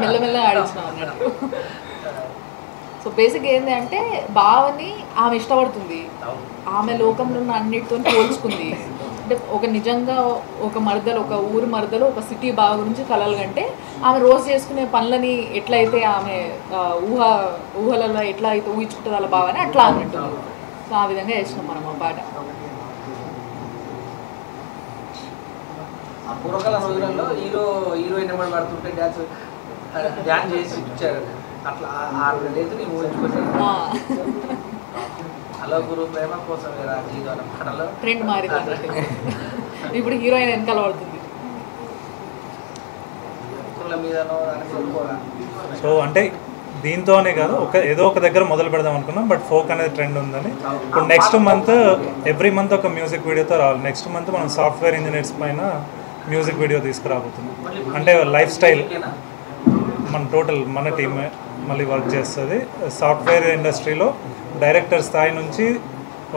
మెల్లమెల్లగా ఆడించినాం అన్నట్టు. So basic ఏంటి అంటే బావని ఆమె ఇష్టపడుతుంది, ఆమె లోకంలో ఉన్న అన్నిటితో పోల్చుకుంది. అంటే ఒక నిజంగా ఒక మరదలు, ఒక ఊరు మరదలు ఒక సిటీ బావ గురించి కలలు కంటే ఆమె రోజు చేసుకునే పనులని ఎట్లయితే ఆమె ఊహలలో ఎట్లా అయితే ఊహించుకుంటుంది అలా బావని అట్లా అన్నట్టు. సో ఆ విధంగా చేసినాం మనం ఆ పాట. పూర్వకాల రోజులలో హీరోయిన్ ఎవరు పడుతుంటే డ్యాన్స్ చేసి ఇచ్చారు. అట్లా 6 నెలలు నేను ఊహించుకోసాను. హలో గురు ప్రేమ కోసం పాటలో ట్రెండ్ మారింది. ఇప్పుడు హీరోయిన్ వెనకాల పడుతుంది. సో అంటే దీంతోనే కాదు, ఏదో ఒక దగ్గర మొదలు పెడదాం అనుకున్నాం. బట్ ఫోక్ అనేది ట్రెండ్ ఉందని ఇప్పుడు నెక్స్ట్ మంత్ ఎవ్రీ మంత్ ఒక మ్యూజిక్ వీడియోతో రావాలి. నెక్స్ట్ మంత్ మనం సాఫ్ట్వేర్ ఇంజనీర్స్ పైన మ్యూజిక్ వీడియో తీసుకురాబోతున్నాం. అంటే లైఫ్ స్టైల్ మన టోటల్ మన టీమే మళ్ళీ వర్క్ చేస్తుంది. సాఫ్ట్వేర్ ఇండస్ట్రీలో డైరెక్టర్ స్థాయి నుంచి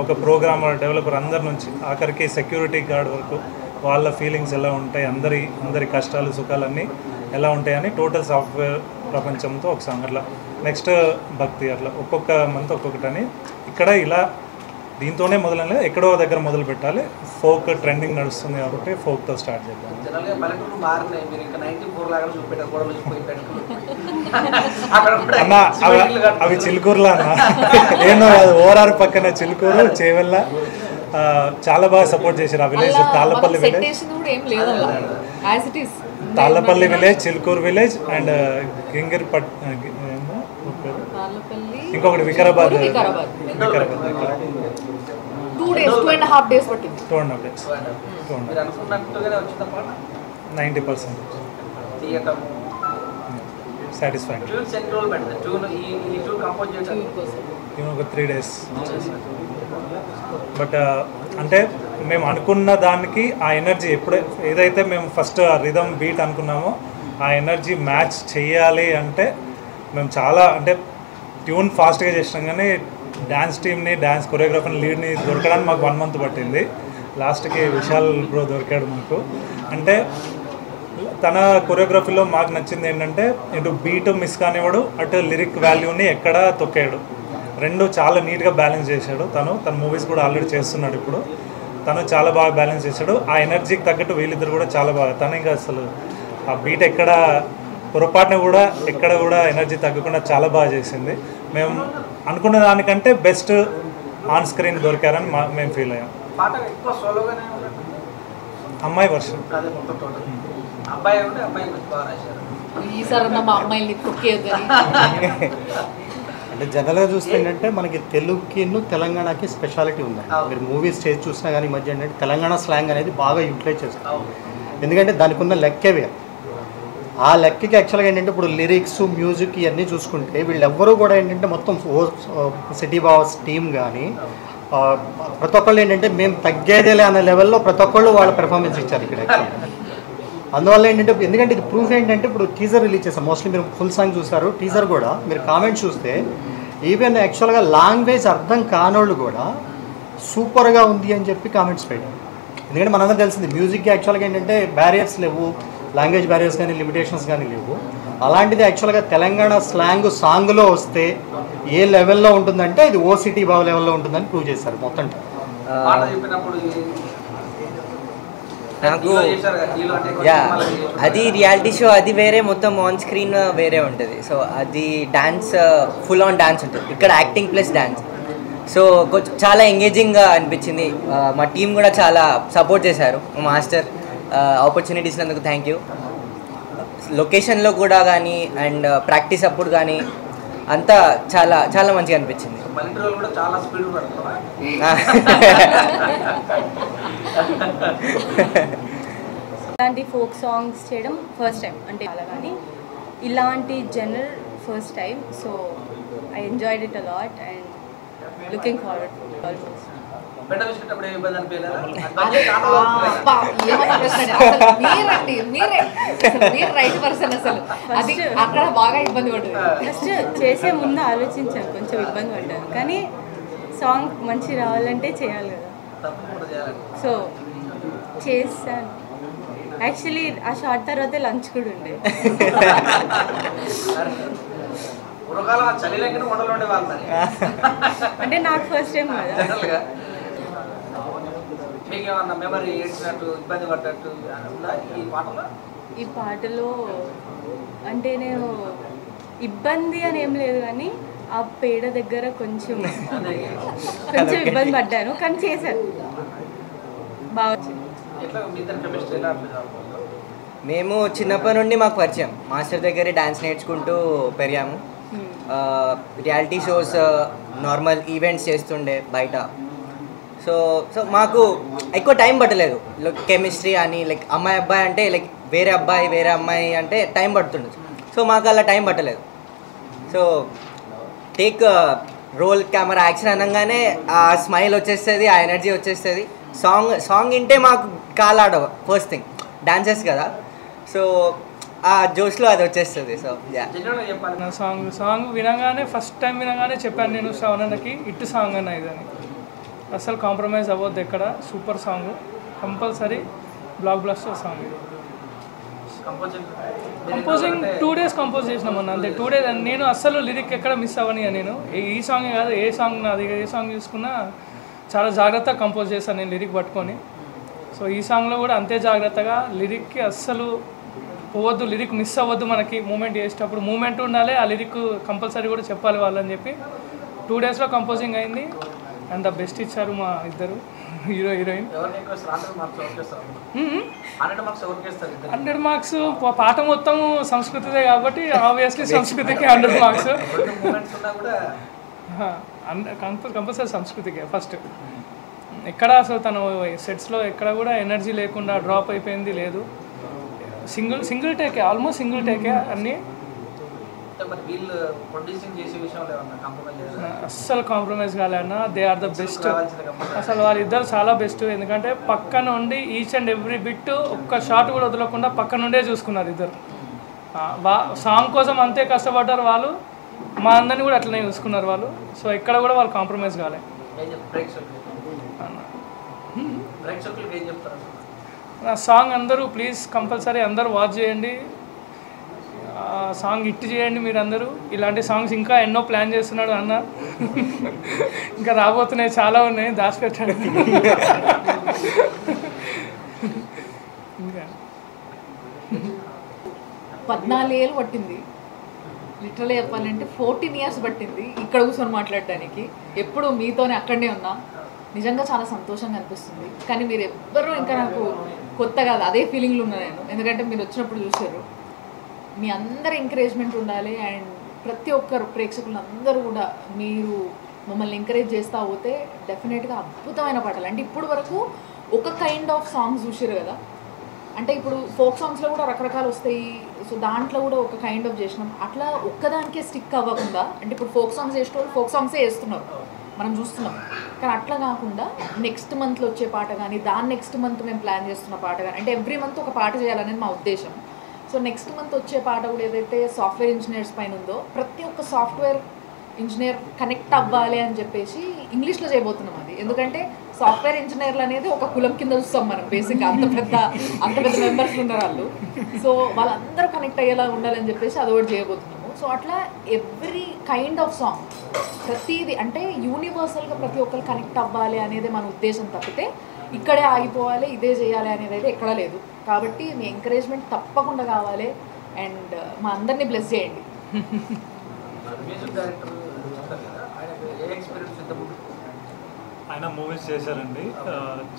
ఒక ప్రోగ్రామర్, డెవలపర్ అందరి నుంచి ఆఖరికి సెక్యూరిటీ గార్డ్ వరకు వాళ్ళ ఫీలింగ్స్ ఎలా ఉంటాయి, అందరి కష్టాలు సుఖాలన్నీ ఎలా ఉంటాయని టోటల్ సాఫ్ట్వేర్ ప్రపంచంతో ఒక సాంగ్. అట్లా నెక్స్ట్ భక్తి, అట్లా ఒక్కొక్క మంత్ ఒక్కొక్కటని ఇక్కడ ఇలా దీంతోనే మొదలైన ఎక్కడో దగ్గర మొదలు పెట్టాలి. ఫోక్ ట్రెండింగ్ నడుస్తుంది కాబట్టి ఫోక్తో స్టార్ట్ చేద్దాం. అన్న అవి చిలుకూరులో అన్న ఏమో ఓఆర్ఆర్ పక్కన చిలుకూరు చేవెళ్ళ చాలా బాగా సపోర్ట్ చేశారు. ఆ village Tallapalli village, Tallapalli village, Chilkur village and Gingiripet, ఇంకొకటి వికారాబాద్. 2.5 days పట్టింది. 90% సాటిస్ఫైడ్. ఒక 3 days. బట్ అంటే మేము అనుకున్న దానికి ఆ ఎనర్జీ ఏదైతే మేము ఫస్ట్ ఆ రిథమ్ బీట్ అనుకున్నామో ఆ ఎనర్జీ మ్యాచ్ చేయాలి అంటే మేము చాలా అంటే ట్యూన్ ఫాస్ట్గా చేసినాం. కానీ డ్యాన్స్ టీమ్ని, డ్యాన్స్ కొరియోగ్రాఫర్ని, లీడ్ని దొరకడానికి మాకు 1 month పట్టింది. లాస్ట్కి విశాల్ బ్రో దొరికాడు మాకు. అంటే తన కొరియోగ్రఫీలో మాకు నచ్చింది ఏంటంటే ఇటు బీట్ మిస్ కానివాడు, అటు లిరిక్ వాల్యూని ఎక్కడ తొక్కాడు, రెండు చాలా నీట్గా బ్యాలెన్స్ చేశాడు. తన మూవీస్ కూడా ఆల్రెడీ చేస్తున్నాడు. ఇప్పుడు తను చాలా బాగా బ్యాలెన్స్ చేశాడు. ఆ ఎనర్జీకి తగ్గట్టు వీళ్ళిద్దరు కూడా చాలా బాగా, తను ఇంకా అసలు ఆ బీట్ ఎక్కడ పొరపాటున కూడా ఎక్కడ కూడా ఎనర్జీ తగ్గకుండా చాలా బాగా చేసింది. మేము అనుకున్న దానికంటే బెస్ట్ ఆన్ స్క్రీన్ దొరికారని మేము ఫీల్ అయ్యాం. అమ్మాయి వర్షన్ అంటే జనరల్గా చూస్తే ఏంటంటే మనకి తెలుగుకి తెలంగాణకి స్పెషాలిటీ ఉందండి. మీరు మూవీస్ చేసి చూసినా కానీ ఈ మధ్య ఏంటంటే తెలంగాణ స్లాంగ్ అనేది బాగా యూటిలైజ్ చేస్తారు. ఎందుకంటే దానికి ఉన్న లెక్కే వేరు. ఆ లెక్కకి యాక్చువల్గా ఏంటంటే ఇప్పుడు లిరిక్స్, మ్యూజిక్ ఇవన్నీ చూసుకుంటే వీళ్ళెవ్వరూ కూడా ఏంటంటే మొత్తం సిటీ బాస్ టీమ్ కానీ ప్రతి ఒక్కళ్ళు ఏంటంటే మేము తగ్గేదేలే అనే లెవెల్లో ప్రతి ఒక్కళ్ళు వాళ్ళ పెర్ఫార్మెన్స్ ఇచ్చారు ఇక్కడ. అందువల్ల ఏంటంటే ఎందుకంటే ఇది ప్రూఫ్ ఏంటంటే ఇప్పుడు టీజర్ రిలీజ్ చేస్తాం. మోస్ట్లీ మీరు ఫుల్ సాంగ్ చూసారు. టీజర్ కూడా మీరు కామెంట్స్ చూస్తే ఈవెన్ యాక్చువల్గా లాంగ్వేజ్ అర్థం కానోళ్ళు కూడా సూపర్గా ఉంది అని చెప్పి కామెంట్స్ పెట్టారు. ఎందుకంటే మనందరం తెలిసింది మ్యూజిక్కి యాక్చువల్గా ఏంటంటే బ్యారియర్స్ లేవు, లాంగ్వేజ్ బ్యారియర్స్ కానీ లిమిటేషన్స్ కానీ లేవు. అలాంటిది యాక్చువల్గా తెలంగాణ స్లాంగ్ సాంగ్లో వస్తే ఏ లెవెల్లో ఉంటుందంటే ఇది ఓసిటీ బావ్ లెవెల్లో ఉంటుందని ప్రూవ్ చేశారు మొత్తం. నాకు అది రియాలిటీ షో, అది వేరే, మొత్తం ఆన్ స్క్రీన్ వేరే ఉంటుంది. సో అది డాన్స్, ఫుల్ ఆన్ డాన్స్ ఉంటుంది. ఇక్కడ యాక్టింగ్ ప్లస్ డాన్స్. సో కొంచెం చాలా ఎంగేజింగ్గా అనిపించింది. మా టీం కూడా చాలా సపోర్ట్ చేశారు. మా మాస్టర్ ఆపర్చునిటీ ఇచ్చినందుకు థ్యాంక్ యూ. లొకేషన్లో కూడా కానీ అండ్ ప్రాక్టీస్ అప్పుడు కానీ అంతా చాలా చాలా మంచిగా అనిపించింది. ఇలాంటి ఫోక్ సాంగ్స్ చేయడం ఫస్ట్ టైం, అంటే అలా కానీ ఇలాంటి general first time. So I enjoyed it a lot and looking forward almost. బెడ్డ వేసుకుంటే ఇబ్బంది అనిపించలేదా? అదే అబ్బా, ఏమన్నా ప్రశ్న అసలు మీరండి, మీరు రైట్ పర్సన్ అసలు. అది అక్కడ బాగా ఇబ్బంది పడుతుంది. ఫస్ట్ చేసే ముందు ఆలోచించాను, కొంచెం ఇబ్బంది పడ్డాను, కానీ సాంగ్ మంచి రావాలంటే చేయాలి కదా, తప్పకుండా చేయాలి. సో చేశాను. యాక్చువల్లీ ఆ షార్ట్ తర్వాత లంచ్ కూడా ఉండే. పూర్వకాల చలి లేకుండా వంటలు ఉండేవాళ్ళు మరి. అంటే నాకు ఫస్ట్ టైం కదా. జనరల్గా మీకు ఏమన్నా మెమరీ ఏడ్చినట్టు ఇబ్బంది పడ్డట్టు ఉందా ఈ పాటలో? ఈ పాటలో అంటే నేను ఇబ్బంది అని ఏం లేదు, కానీ ఆ పేడ దగ్గర కొంచెం ఇబ్బంది పడ్డాను, కానీ చేశాను, బాగా వచ్చింది. ఎట్లా మీ ఇద్దరు కెమిస్ట్రీ ఎలా అనిపించారు? మేము చిన్నప్పటి నుండి మాకు పరిచయం, మాస్టర్ దగ్గర డ్యాన్స్ నేర్చుకుంటూ పెరిగాము. రియాలిటీ షోస్, నార్మల్ ఈవెంట్స్ చేస్తుండే బయట. సో మాకు ఎక్కువ టైం పట్టలేదు. కెమిస్ట్రీ అని లైక్ అమ్మాయి అబ్బాయి అంటే లైక్ వేరే అబ్బాయి వేరే అమ్మాయి అంటే టైం పడుతుండొచ్చు. సో మాకు అలా టైం పట్టలేదు. So take roll camera action అనగానే ఆ స్మైల్ వచ్చేస్తుంది, ఆ ఎనర్జీ వచ్చేస్తుంది. సాంగ్ వింటే మాకు కాలాడవు ఫస్ట్ థింగ్, డాన్సెస్ కదా, సో ఆ జోష్లో అది వచ్చేస్తుంది. సో జనరల్గా చెప్పాలి, నా సాంగ్ వినగానే ఫస్ట్ టైం వినగానే చెప్పాను నేను శ్రవణన్నకి, ఇటు సాంగ్ అన్న ఇదని, అసలు కాంప్రమైజ్ అవ్వద్దు ఎక్కడ, super song, compulsory blockbuster song. Composing 2 days compose చేసినామన్న, అంతే 2 days. నేను అస్సలు లిరిక్ ఎక్కడ మిస్ అవ్వని, నేను ఈ సాంగే కాదు ఏ సాంగ్ నాది, ఏ సాంగ్ చూసుకున్నా చాలా జాగ్రత్తగా కంపోజ్ చేస్తాను నేను లిరిక్ పట్టుకొని. సో ఈ సాంగ్లో కూడా అంతే జాగ్రత్తగా, లిరిక్కి అస్సలు పోవద్దు, లిరిక్ మిస్ అవ్వద్దు. మనకి మూమెంట్ చేసేటప్పుడు మూమెంట్ ఉండాలి, ఆ లిరిక్ కంపల్సరీ కూడా చెప్పాలి వాళ్ళని చెప్పి 2 daysలో కంపోజింగ్ అయింది. అండ్ ద బెస్ట్ ఇచ్చారు మా ఇద్దరు హీరో హీరోయిన్. 100 మార్క్స్ పాట మొత్తం సంస్కృతిదే కాబట్టి ఆబ్వియస్లీ సంస్కృతికి 100 మార్క్స్. Compulsory సంస్కృతికే first. ఎక్కడ అసలు తను సెట్స్లో ఎక్కడ కూడా ఎనర్జీ లేకుండా డ్రాప్ అయిపోయింది లేదు. సింగిల్ టేకే, ఆల్మోస్ట్ సింగిల్ టేకే అన్నీ. అస్సలు కాంప్రమైజ్ కాలేనా, దే ఆర్ ద బెస్ట్. అసలు వాళ్ళిద్దరు చాలా బెస్ట్. ఎందుకంటే పక్కన ఉండి ఈచ్ అండ్ ఎవ్రీ బిట్ ఒక్క షాట్ కూడా వదలకుండా పక్క నుండే చూసుకున్నారు ఇద్దరు. సాంగ్ కోసం అంతే కష్టపడ్డారు వాళ్ళు, మా అందరిని కూడా అట్లనే చూసుకున్నారు వాళ్ళు. సో ఎక్కడ కూడా వాళ్ళు కాంప్రమైజ్ కాలే. నా సాంగ్ అందరూ ప్లీజ్ కంపల్సరీ అందరూ వాచ్ చేయండి, సాంగ్ హిట్ చేయండి మీరు అందరూ. ఇలాంటి సాంగ్స్ ఇంకా ఎన్నో ప్లాన్ చేస్తున్నాడు అన్న, ఇంకా రాబోతున్నాయి, చాలా ఉన్నాయి, దాచిపెట్టాడు. ఇంకా 14 ఏళ్ళు పట్టింది, లిటరలీ చెప్పాలంటే 14 years పట్టింది ఇక్కడ కూర్చొని మాట్లాడడానికి. ఎప్పుడు మీతోనే అక్కడనే ఉన్నా, నిజంగా చాలా సంతోషంగా అనిపిస్తుంది. కానీ మీరు ఎవ్వరూ ఇంకా నాకు కొత్త కాదు, అదే ఫీలింగ్లో ఉన్నా నేను. ఎందుకంటే మీరు వచ్చినప్పుడు చూసారు, మీ అందరి ఎంకరేజ్మెంట్ ఉండాలి. అండ్ ప్రతి ఒక్కరు ప్రేక్షకులు అందరూ కూడా మీరు మమ్మల్ని ఎంకరేజ్ చేస్తూ పోతే డెఫినెట్గా అద్భుతమైన పాటలు. అంటే ఇప్పుడు వరకు ఒక కైండ్ ఆఫ్ సాంగ్స్ చూసారు కదా, అంటే ఇప్పుడు ఫోక్ సాంగ్స్లో కూడా రకరకాలు వస్తాయి. సో దాంట్లో కూడా ఒక కైండ్ ఆఫ్ చేసినాం. అట్లా ఒక్కదానికే స్టిక్ అవ్వకుండా, అంటే ఇప్పుడు ఫోక్ సాంగ్స్ వేసేటోళ్ళు ఫోక్ సాంగ్సే వేస్తున్నారు, మనం చూస్తున్నాం. కానీ అట్లా కాకుండా నెక్స్ట్ మంత్లో వచ్చే పాట కానీ, దాని నెక్స్ట్ మంత్ మేము ప్లాన్ చేస్తున్న పాట కానీ, అంటే ఎవ్రీ మంత్ ఒక పాట చేయాలనేది మా ఉద్దేశం. సో నెక్స్ట్ మంత్ వచ్చే పాట కూడా ఏదైతే సాఫ్ట్వేర్ ఇంజనీర్స్ పైన ఉందో, ప్రతి ఒక్క సాఫ్ట్వేర్ ఇంజనీర్ కనెక్ట్ అవ్వాలి అని చెప్పేసి ఇంగ్లీష్లో చేయబోతున్నాం అది. ఎందుకంటే సాఫ్ట్వేర్ ఇంజనీర్లు అనేది ఒక కులం కింద చూస్తాం మనం బేసిక్గా, అంత పెద్ద మెంబర్స్ ఉన్నారు వాళ్ళు. సో వాళ్ళందరూ కనెక్ట్ అయ్యేలా ఉండాలని చెప్పేసి అది ఒకటి చేయబోతున్నాము. సో అట్లా ఎవ్రీ కైండ్ ఆఫ్ సాంగ్, ప్రతిదీ అంటే యూనివర్సల్గా ప్రతి ఒక్కరు కనెక్ట్ అవ్వాలి అనేది మన ఉద్దేశం తప్పితే ఇక్కడే ఆగిపోవాలి, ఇదే చేయాలి అనేది అయితే ఎక్కడా లేదు. కాబట్టి మీ ఎంకరేజ్మెంట్ తప్పకుండా కావాలి. అండ్ మా అందరినీ బ్లెస్ చేయండి. ఆయన మూవీస్ చేశారండి,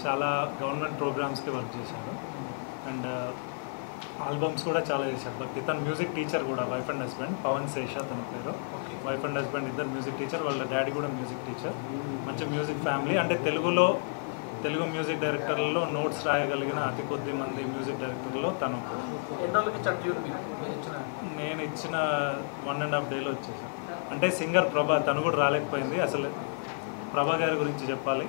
చాలా గవర్నమెంట్ ప్రోగ్రామ్స్కి వర్క్ చేశారు. అండ్ ఆల్బమ్స్ కూడా చాలా చేశారు. బట్ ఇతను మ్యూజిక్ టీచర్ కూడా, వైఫ్ అండ్ హస్బెండ్, పవన్ శేష తన పేరు. వైఫ్ అండ్ హస్బెండ్ ఇద్దరు మ్యూజిక్ టీచర్, వాళ్ళ డాడీ కూడా మ్యూజిక్ టీచర్. మంచి మ్యూజిక్ ఫ్యామిలీ. అంటే తెలుగు మ్యూజిక్ డైరెక్టర్లలో నోట్స్ రాయగలిగిన అతి కొద్ది మంది మ్యూజిక్ డైరెక్టర్లో తను. నేను ఇచ్చిన 1.5 days వచ్చేసాను. అంటే సింగర్ ప్రభా, తను కూడా రాలేకపోయింది. అసలు ప్రభా గారి గురించి చెప్పాలి.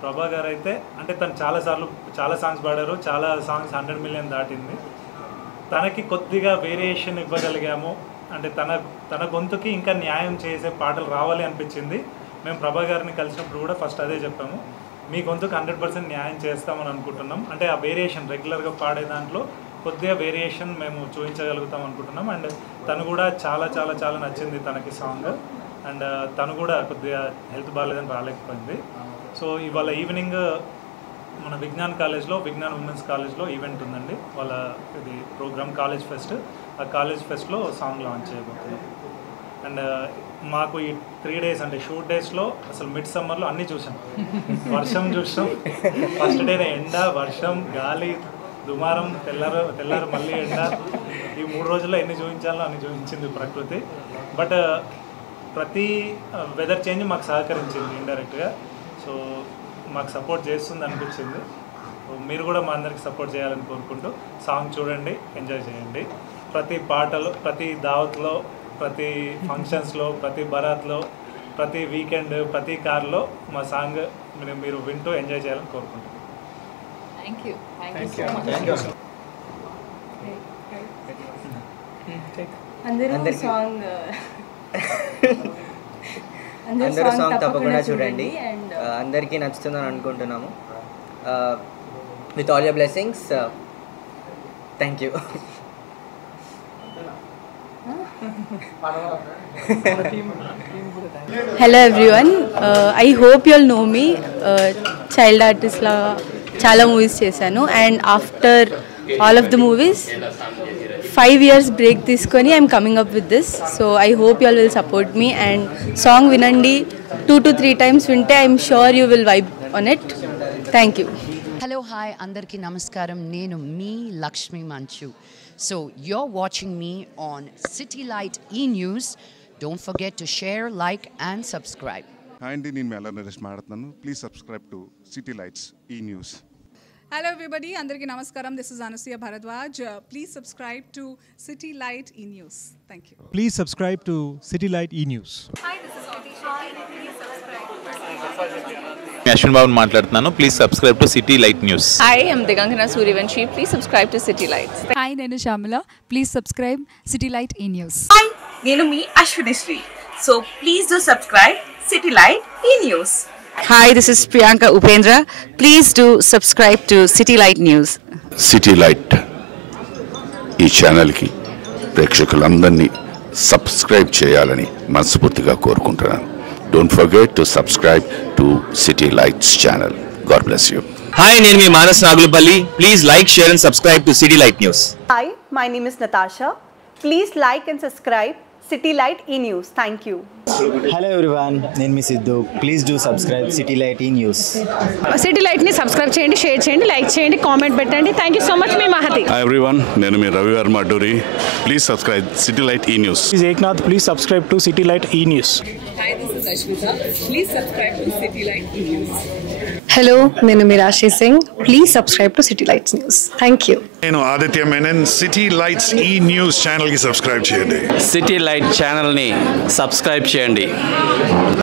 ప్రభా గారు అయితే అంటే తను చాలా సాంగ్స్ పాడారు, చాలా సాంగ్స్ 100 మిలియన్ దాటింది. తనకి కొద్దిగా వేరియేషన్ ఇవ్వగలిగాము, అంటే తన గొంతుకి ఇంకా న్యాయం చేసే పాటలు రావాలి అనిపించింది. మేము ప్రభా గారిని కలిసినప్పుడు కూడా ఫస్ట్ అదే చెప్పాము, మీ గొంతుకు 100% న్యాయం చేస్తామని అనుకుంటున్నాం. అంటే ఆ వేరియేషన్ రెగ్యులర్గా పాడే దాంట్లో కొద్దిగా వేరియేషన్ మేము చూపించగలుగుతాం అనుకుంటున్నాం. అండ్ తను కూడా చాలా నచ్చింది తనకి సాంగ్. అండ్ తను కూడా కొద్దిగా హెల్త్ బాగాలేదని రాలేకపోయింది. సో ఇవాళ ఈవినింగ్ మన విజ్ఞాన్ ఉమెన్స్ కాలేజ్లో ఈవెంట్ ఉందండి. వాళ్ళ ఇది ప్రోగ్రామ్ కాలేజ్ ఫెస్ట్. ఆ కాలేజ్ ఫెస్ట్లో సాంగ్ లాంచ్ చేయబోతున్నాం. అండ్ మాకు ఈ 3 days అంటే షూట్ డేస్లో అసలు మిడ్ సమ్మర్లో అన్నీ చూసాం. వర్షం చూసాం, ఫస్ట్ డేనే ఎండ, వర్షం, గాలి, దుమారం, తెల్లారు మళ్ళీ ఎండ. ఈ 3 రోజుల్లో ఎన్ని చూపించాలో అన్ని చూపించింది ప్రకృతి. బట్ ప్రతి వెదర్ చేంజ్ మాకు సహకరించింది ఇండైరెక్ట్గా. సో మాకు సపోర్ట్ చేస్తుంది అనిపించింది. మీరు కూడా మా అందరికి సపోర్ట్ చేయాలని కోరుకుంటూ సాంగ్ చూడండి, ఎంజాయ్ చేయండి. ప్రతి పాటలో, ప్రతి దావత్లో, ప్రతి ఫంక్షన్స్లో, ప్రతి బరాత్లో, ప్రతి వీకెండ్, ప్రతి కార్లో మా సాంగ్ మీరు వింటూ ఎంజాయ్ చేయాలని కోరుకుంటున్నాను. Thank you so much. అందరూ సాంగ్ తప్పకుండా చూడండి. అందరికీ నచ్చుతుందని అనుకుంటున్నాము. With all your blessings. Thank you. Hello everyone, I hope you all know me. Child ఆర్టిస్ట్లా చాలా మూవీస్ చేశాను. And after all of the movies 5 years break తీసుకొని I'm coming up with this. So I hope you all will support me. And song వినండి, 2 to 3 times వింటే I'm sure you will vibe on it. Thank you. Hello hi అందరికీ నమస్కారం. నేను మీ లక్ష్మి మంచు. So you're watching me on City Light E-News. Don't forget to share, like and subscribe. Hi అండి, నేను మెల్ల నరేష్ మాట్లాడుతున్నాను. Please subscribe to City Lights E news. Hello everybody, Andarki Namaskaram. This is Anusuya Bharadwaj. Please subscribe to City Light E-News. Thank you. Please subscribe to City Light E-News. Hi, this is Pratisha. Please subscribe to Ashwin Babu మాట్లాడుతున్నాను. Please subscribe to City Light News. Hi, I'm Digangana Suryavanshi. Please subscribe to City Lights. Hi, నేను Shamila. Please subscribe City Light E-News. Hi, నేను మీ Ashwini Sri. So please do subscribe City Light E-News. Hi, this is Priyanka Upendra. Please do subscribe to City Light News. City Light ఈ ఛానల్కి ప్రేక్షకులందరినీ subscribe చేయాలని మనస్ఫూర్తిగా కోరుకుంటున్నాను. Don't forget to subscribe to City Lights channel. God bless you. Hi, నేను మీ Manas Nagulapalli. Please like, share and subscribe to City Light News. Hi, my name is Natasha. Please like and subscribe City Light E-News. Thank you. Hello everyone, నేను మీ సిద్ధు. Please do subscribe City Light E News. City లైట్ని subscribe చేయండి, share చేయండి, like చేయండి, comment పెట్టండి. Thank you so much. మీ Mahathi. Hi everyone, నేను మీ Ravi Varma Adduri. Please subscribe City Light E News. This is Eknath. Please subscribe to City Light E-News. Hi, this is Ashwita. Please subscribe to City Light E-News. Hello, నేను మీరాశి Singh. Please subscribe to City Lights News. Thank you. నేను Aditya Menon. City Lights E News ఛానల్కి subscribe చేయండి. City Light ఛానల్ని subscribe చేయండి.